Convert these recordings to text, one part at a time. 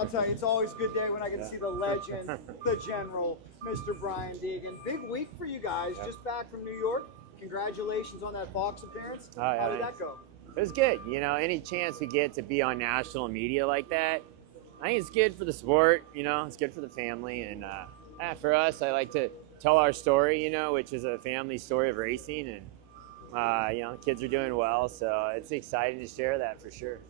I'll tell you, it's always a good day when I get to see the legend, the general, Mr. Brian Deegan. Big week for you guys, just back from New York. Congratulations on that Fox appearance. How did that go? It was good. You know, any chance we get to be on national media like that, I think it's good for the sport, you know, it's good for the family. And for us, I like to tell our story, you know, which is a family story of racing. And, you know, kids are doing well, so it's exciting to share that for sure.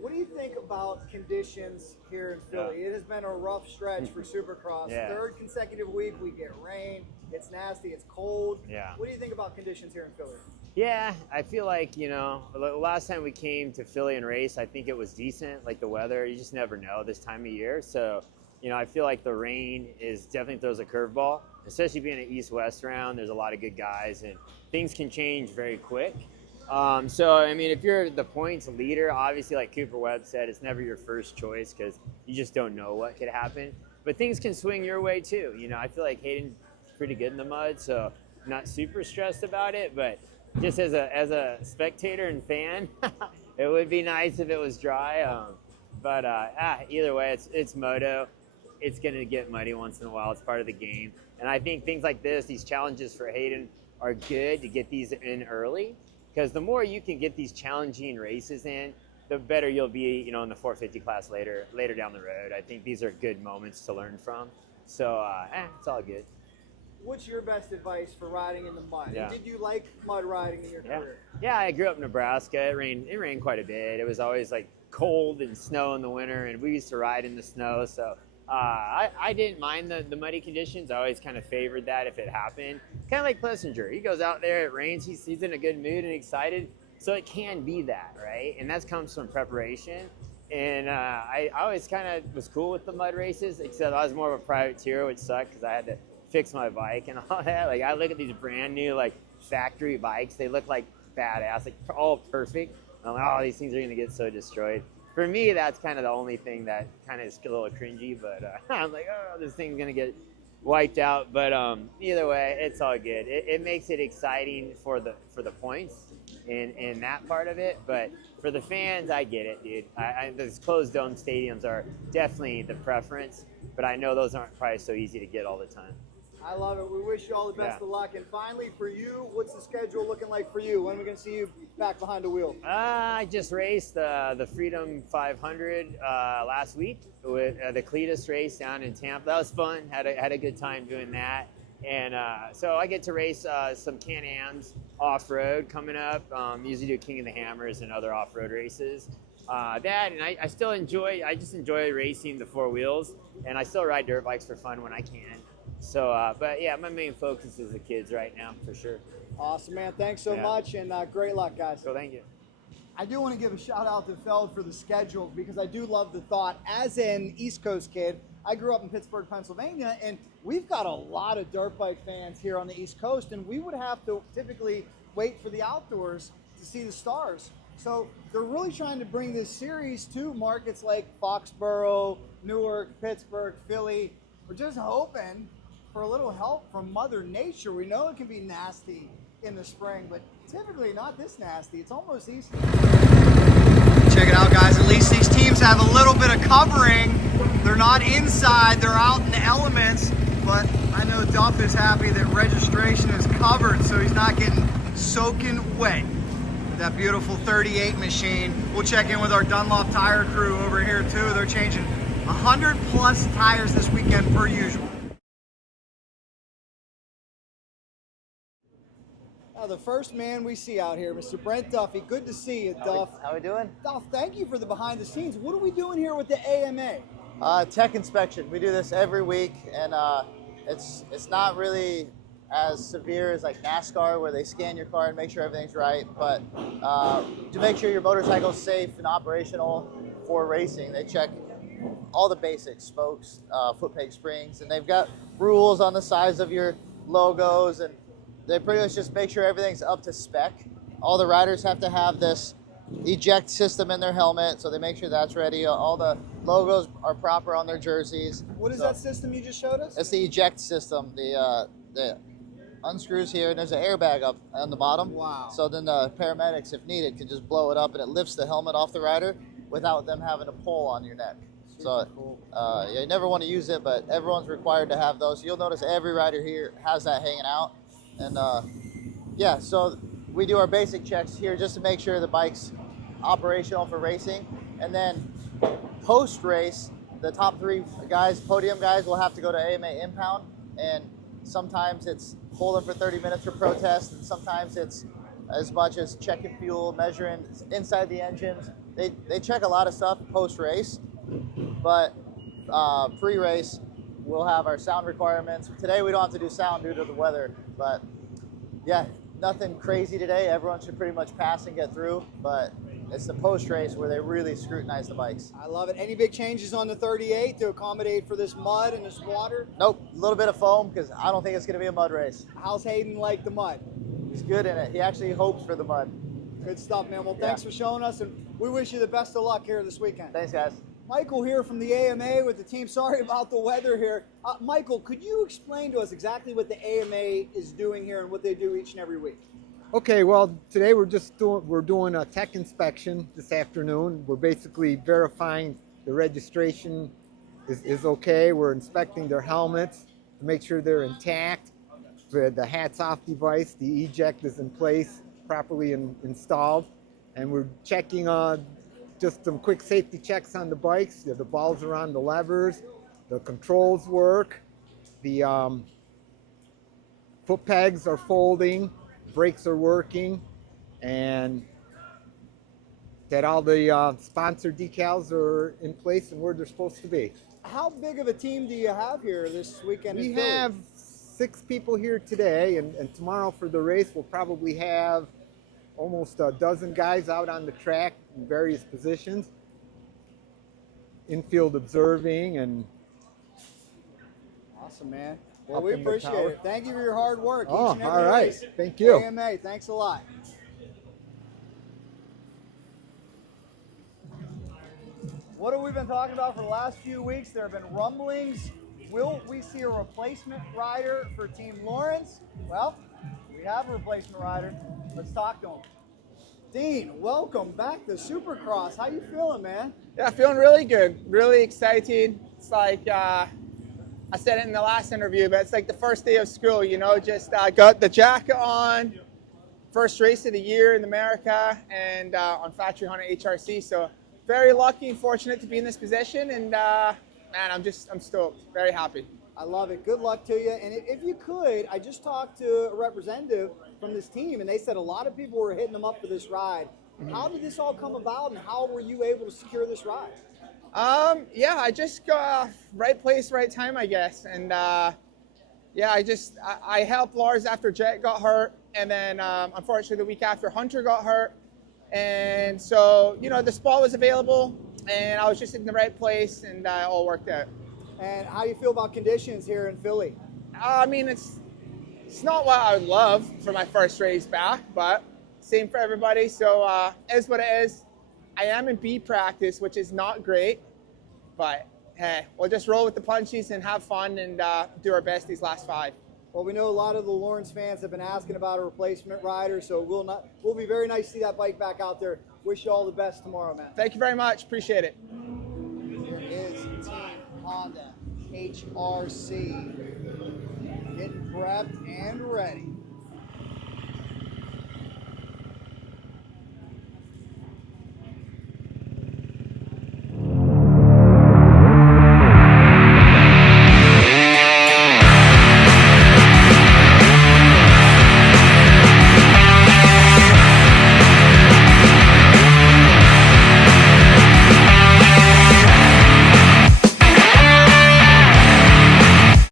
What do you think about conditions here in Philly? It has been a rough stretch for Supercross. Third consecutive week, we get rain. It's nasty. It's cold. What do you think about conditions here in Philly? Yeah, I feel like, you know, the last time we came to Philly and race, I think it was decent. Like the weather, you just never know this time of year. So, you know, I feel like the rain definitely throws a curveball, especially being an East-West round. There's a lot of good guys, and things can change very quick. So, I mean, if you're the points leader, obviously, like Cooper Webb said, it's never your first choice because you just don't know what could happen. But things can swing your way, too. You know, I feel like Hayden's pretty good in the mud, so I'm not super stressed about it. But just as a spectator and fan, it would be nice if it was dry. But either way, it's moto. It's going to get muddy once in a while. It's part of the game. And I think things like this, these challenges for Hayden, are good to get these in early. Because the more you can get these challenging races in, the better you'll be, you know, in the 450 class later down the road. I think these are good moments to learn from. So, it's all good. What's your best advice for riding in the mud? Did you like mud riding in your career? Yeah, I grew up in Nebraska. It rained quite a bit. It was always like cold and snow in the winter, and we used to ride in the snow. So I didn't mind the muddy conditions. I always kind of favored that if it happened. Kind of like Plessinger. He goes out there, it rains, he's in a good mood and excited. So it can be that, right? And that comes from preparation. And I always kind of was cool with the mud races, except I was more of a privateer, which sucked because I had to fix my bike and all that. Like, I look at these brand new, like, factory bikes. They look like badass, like all perfect. I'm like, oh, these things are going to get so destroyed. For me, that's kind of the only thing that kind of is a little cringy, but I'm like, oh, this thing's going to get wiped out. But either way, it's all good. It makes it exciting for the points in that part of it. But for the fans, I get it, dude. Those closed dome stadiums are definitely the preference, but I know those aren't probably so easy to get all the time. I love it. We wish you all the best of luck. And finally, for you, what's the schedule looking like for you? When are we going to see you back behind the wheel? I just raced the Freedom 500 last week with the Cletus race down in Tampa. That was fun. Had a good time doing that. And so I get to race some Can-Ams off-road coming up. Usually do King of the Hammers and other off-road races. And I still enjoy racing the four wheels, and I still ride dirt bikes for fun when I can. So, but yeah, my main focus is the kids right now, for sure. Awesome, man. Thanks so much, and great luck, guys. So thank you. I do want to give a shout out to Feld for the schedule, because I do love the thought. As an East Coast kid, I grew up in Pittsburgh, Pennsylvania, and we've got a lot of dirt bike fans here on the East Coast, and we would have to typically wait for the outdoors to see the stars. So they're really trying to bring this series to markets like Foxborough, Newark, Pittsburgh, Philly. We're just hoping for a little help from Mother Nature. We know it can be nasty in the spring, but typically not this nasty. It's almost Easter. Check it out, guys. At least these teams have a little bit of covering. They're not inside, they're out in the elements, but I know Duff is happy that registration is covered, so he's not getting soaking wet with that beautiful 38 machine. We'll check in with our Dunlop tire crew over here too. They're changing 100 plus tires this weekend per usual. Now, the first man we see out here, Mr. Brent Duffy. Good to see you, Duff. How we doing? Duff, thank you for the behind the scenes. What are we doing here with the AMA? Tech inspection. We do this every week, and it's not really as severe as like NASCAR, where they scan your car and make sure everything's right, but to make sure your motorcycle's safe and operational for racing, they check all the basics: spokes, foot peg springs, and they've got rules on the size of your logos, and they pretty much just make sure everything's up to spec. All the riders have to have this eject system in their helmet, so they make sure that's ready. All the logos are proper on their jerseys. What is that system you just showed us? It's the eject system. The unscrews here, and there's an airbag up on the bottom. Wow. So then the paramedics, if needed, can just blow it up, and it lifts the helmet off the rider without them having to pull on your neck. So yeah, you never want to use it, but everyone's required to have those. You'll notice every rider here has that hanging out. And yeah, so we do our basic checks here just to make sure the bike's operational for racing. And then post-race, the top 3 guys, podium guys, will have to go to AMA Impound. And sometimes it's hold them for 30 minutes for protest, and sometimes it's as much as checking fuel, measuring inside the engines. They check a lot of stuff post-race, but pre-race we'll have our sound requirements. Today we don't have to do sound due to the weather, but yeah, nothing crazy today. Everyone should pretty much pass and get through, but it's the post-race where they really scrutinize the bikes. I love it. Any big changes on the 38 to accommodate for this mud and this water? Nope, a little bit of foam because I don't think it's going to be a mud race. How's Haiden like the mud? He's good in it. He actually hopes for the mud. Good stuff, man. Well, thanks for showing us, and we wish you the best of luck here this weekend. Thanks, guys. Michael here from the AMA with the team. Sorry about the weather here. Michael, could you explain to us exactly what the AMA is doing here and what they do each and every week? Okay, well, today we're doing a tech inspection this afternoon. We're basically verifying the registration is okay. We're inspecting their helmets to make sure they're intact. The hats off device, the eject is in place, properly installed, and we're checking just some quick safety checks on the bikes. The balls are on the levers, the controls work, the foot pegs are folding, brakes are working, and that all the sponsor decals are in place and where they're supposed to be. How big of a team do you have here this weekend? We have 6 people here today, and tomorrow for the race we'll probably have almost a dozen guys out on the track in various positions, infield observing and awesome, man. Well, we appreciate it. Thank you for your hard work. Oh, each and every all right. race. Thank you. AMA, thanks a lot. What have we been talking about for the last few weeks? There have been rumblings. Will we see a replacement rider for Team Lawrence? Well, we have a replacement rider. Let's talk to him. Dean, welcome back to Supercross. How you feeling, man? Yeah, feeling really good. Really excited. It's like, I said it in the last interview, but it's like the first day of school, you know, just got the jacket on, first race of the year in America, and on Factory Honda HRC. So very lucky and fortunate to be in this position, and man, I'm stoked, very happy. I love it. Good luck to you. And if you could, I just talked to a representative from this team, and they said a lot of people were hitting them up for this ride. How did this all come about, and how were you able to secure this ride? Yeah, I just got right place, right time, I guess. And yeah, I helped Lars after Jet got hurt, and then unfortunately the week after Hunter got hurt. And so, you know, the spot was available, and I was just in the right place, and it all worked out. And how do you feel about conditions here in Philly? I mean, it's not what I would love for my first race back, but same for everybody. So it is what it is. I am in B practice, which is not great, but hey, we'll just roll with the punches and have fun and do our best these last 5. Well, we know a lot of the Lawrence fans have been asking about a replacement rider, so we'll be very nice to see that bike back out there. Wish you all the best tomorrow, man. Thank you very much. Appreciate it. Here is Team Honda HRC getting prepped and ready.